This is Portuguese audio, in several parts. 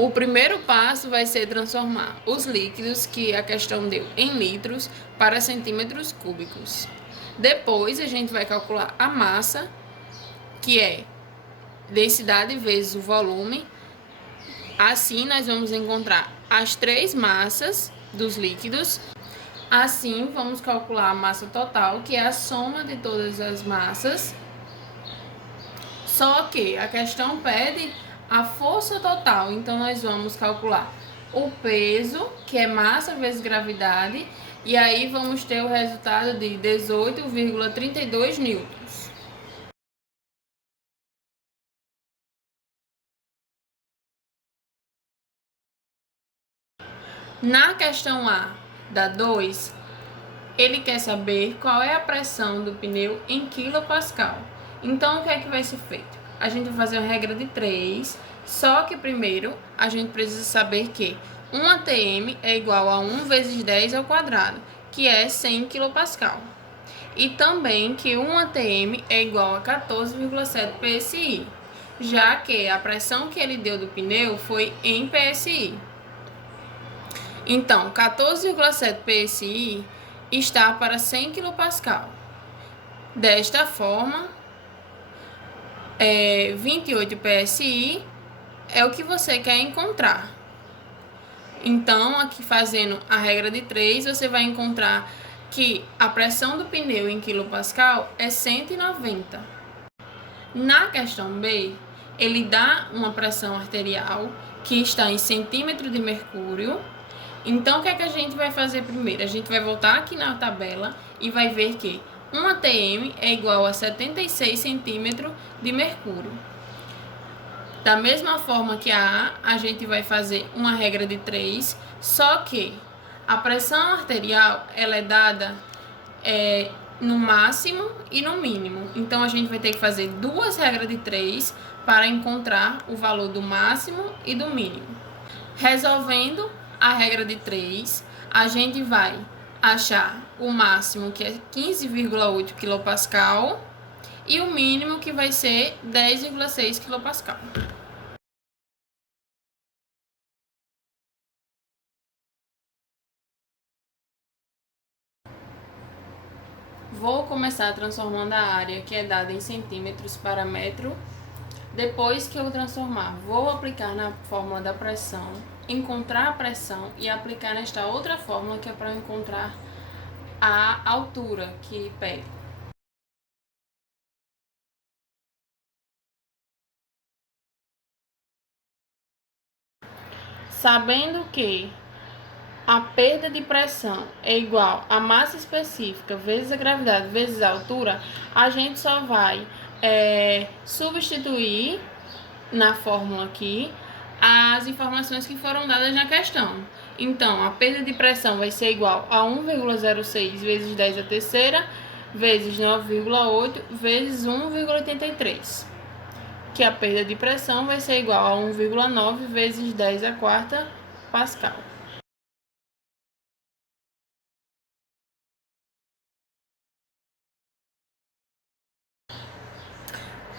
O primeiro passo vai ser transformar os líquidos que a questão deu em litros para centímetros cúbicos. Depois a gente vai calcular a massa, que é densidade vezes o volume. Assim nós vamos encontrar as três massas dos líquidos. Assim vamos calcular a massa total, que é a soma de todas as massas. Só que a questão pede a força total, então nós vamos calcular o peso, que é massa vezes gravidade, e aí vamos ter o resultado de 18,32 newtons. Na questão A da 2, ele quer saber qual é a pressão do pneu em quilopascal. Então, o que é que vai ser feito? A gente vai fazer uma regra de 3, só que primeiro a gente precisa saber que 1 atm é igual a 1 vezes 10 ao quadrado, que é 100 kPa. E também que 1 atm é igual a 14,7 psi, já que a pressão que ele deu do pneu foi em psi. Então, 14,7 psi está para 100 kPa. Desta forma, 28 psi é o que você quer encontrar. Então, aqui fazendo a regra de 3, você vai encontrar que a pressão do pneu em quilopascal é 190. Na questão B, ele dá uma pressão arterial que está em centímetro de mercúrio. Então, o que é que a gente vai fazer primeiro? A gente vai voltar aqui na tabela e vai ver que 1 atm é igual a 76 centímetros de mercúrio. Da mesma forma que a gente vai fazer uma regra de 3, só que a pressão arterial ela é dada no máximo e no mínimo. Então, a gente vai ter que fazer duas regras de 3 para encontrar o valor do máximo e do mínimo. Resolvendo a regra de 3, a gente vai achar o máximo, que é 15,8 kPa, e o mínimo, que vai ser 10,6 kPa. Vou começar transformando a área, que é dada em centímetros, para metro. Depois que eu transformar, vou aplicar na fórmula da pressão, encontrar a pressão e aplicar nesta outra fórmula, que é para encontrar a altura que pede. Sabendo que a perda de pressão é igual a massa específica vezes a gravidade vezes a altura, a gente só vai substituir na fórmula aqui as informações que foram dadas na questão. Então, a perda de pressão vai ser igual a 1,06 vezes 10 a terceira vezes 9,8 vezes 1,83. Que a perda de pressão vai ser igual a 1,9 vezes 10 a quarta pascal.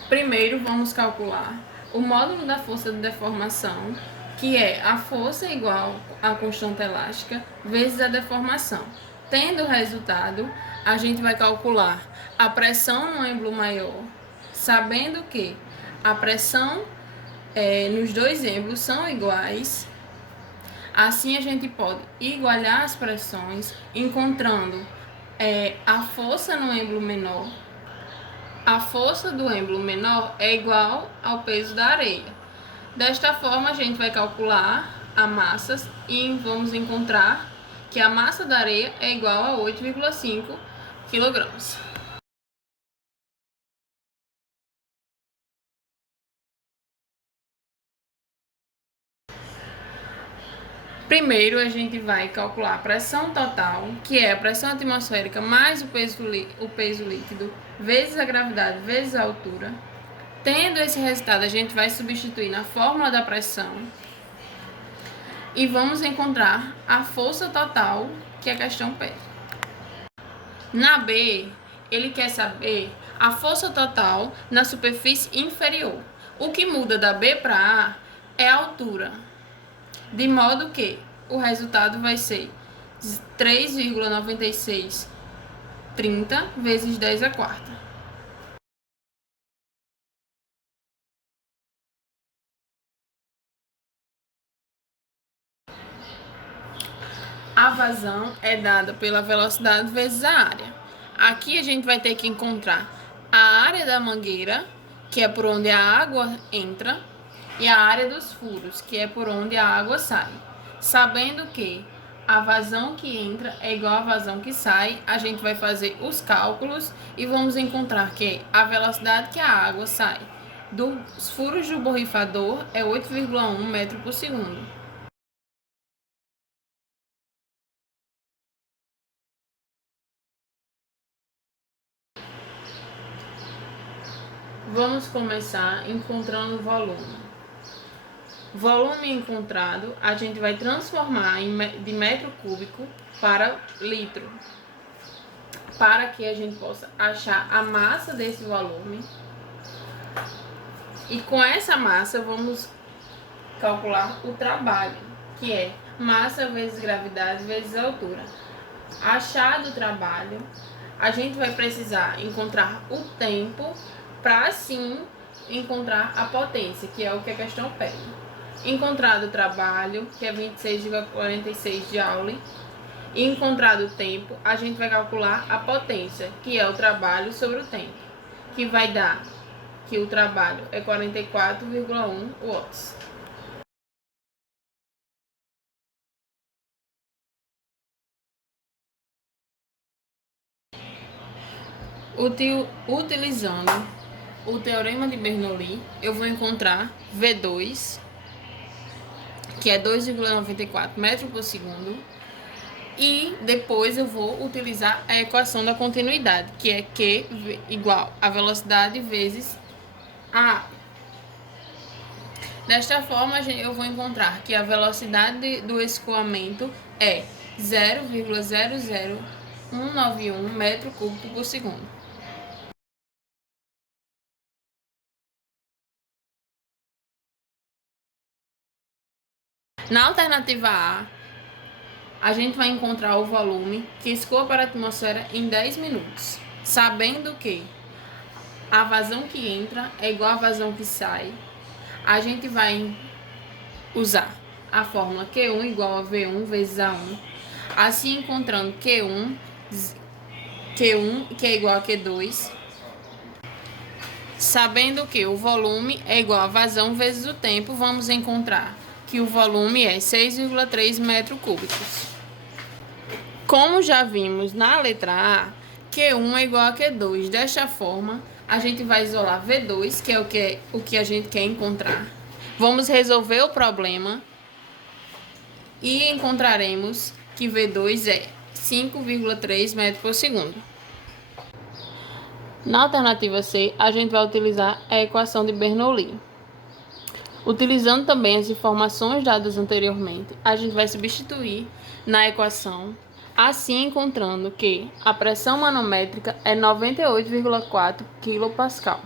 Primeiro, vamos calcular o módulo da força de deformação, que é a força igual à constante elástica vezes a deformação. Tendo o resultado, a gente vai calcular a pressão no êmbolo maior, sabendo que a pressão nos dois êmbolos são iguais. Assim, a gente pode igualar as pressões, encontrando a força no êmbolo menor. A força do êmbolo menor é igual ao peso da areia. Desta forma, a gente vai calcular a massa e vamos encontrar que a massa da areia é igual a 8,5 kg. Primeiro, a gente vai calcular a pressão total, que é a pressão atmosférica mais o peso líquido, vezes a gravidade, vezes a altura. Tendo esse resultado, a gente vai substituir na fórmula da pressão e vamos encontrar a força total que a questão pede. Na B, ele quer saber a força total na superfície inferior. O que muda da B para A é a altura. de modo que o resultado vai ser 3,9630 vezes 10 à quarta. A vazão é dada pela velocidade vezes a área. Aqui a gente vai ter que encontrar a área da mangueira, que é por onde a água entra, e a área dos furos, que é por onde a água sai. Sabendo que a vazão que entra é igual à vazão que sai, a gente vai fazer os cálculos e vamos encontrar que a velocidade que a água sai dos furos do borrifador é 8,1 metros por segundo. Vamos começar encontrando o volume. Volume encontrado, a gente vai transformar de metro cúbico para litro, para que a gente possa achar a massa desse volume. E com essa massa, vamos calcular o trabalho, que é massa vezes gravidade vezes altura. Achado o trabalho, a gente vai precisar encontrar o tempo para assim encontrar a potência, que é o que a questão pede. Encontrado o trabalho, que é 26,46 Joule, e encontrado o tempo, a gente vai calcular a potência, que é o trabalho sobre o tempo, que vai dar que o trabalho é 44,1 watts. Utilizando o teorema de Bernoulli, eu vou encontrar V2, que é 2,94 metros por segundo, e depois eu vou utilizar a equação da continuidade, que é Q igual a velocidade vezes a. Desta forma, eu vou encontrar que a velocidade do escoamento é 0,00191 metro cúbico por segundo. Na alternativa a gente vai encontrar o volume que escoa para a atmosfera em 10 minutos, sabendo que a vazão que entra é igual à vazão que sai. A gente vai usar a fórmula Q1 igual a V1 vezes A1, assim encontrando Q1 que é igual a Q2, sabendo que o volume é igual a vazão vezes o tempo, vamos encontrar que o volume é 6,3 metros cúbicos. Como já vimos na letra A, Q1 é igual a Q2. Desta forma, a gente vai isolar V2, que é o que a gente quer encontrar. Vamos resolver o problema e encontraremos que V2 é 5,3 metros por segundo. Na alternativa C, a gente vai utilizar a equação de Bernoulli. Utilizando também as informações dadas anteriormente, a gente vai substituir na equação, assim encontrando que a pressão manométrica é 98,4 kPa.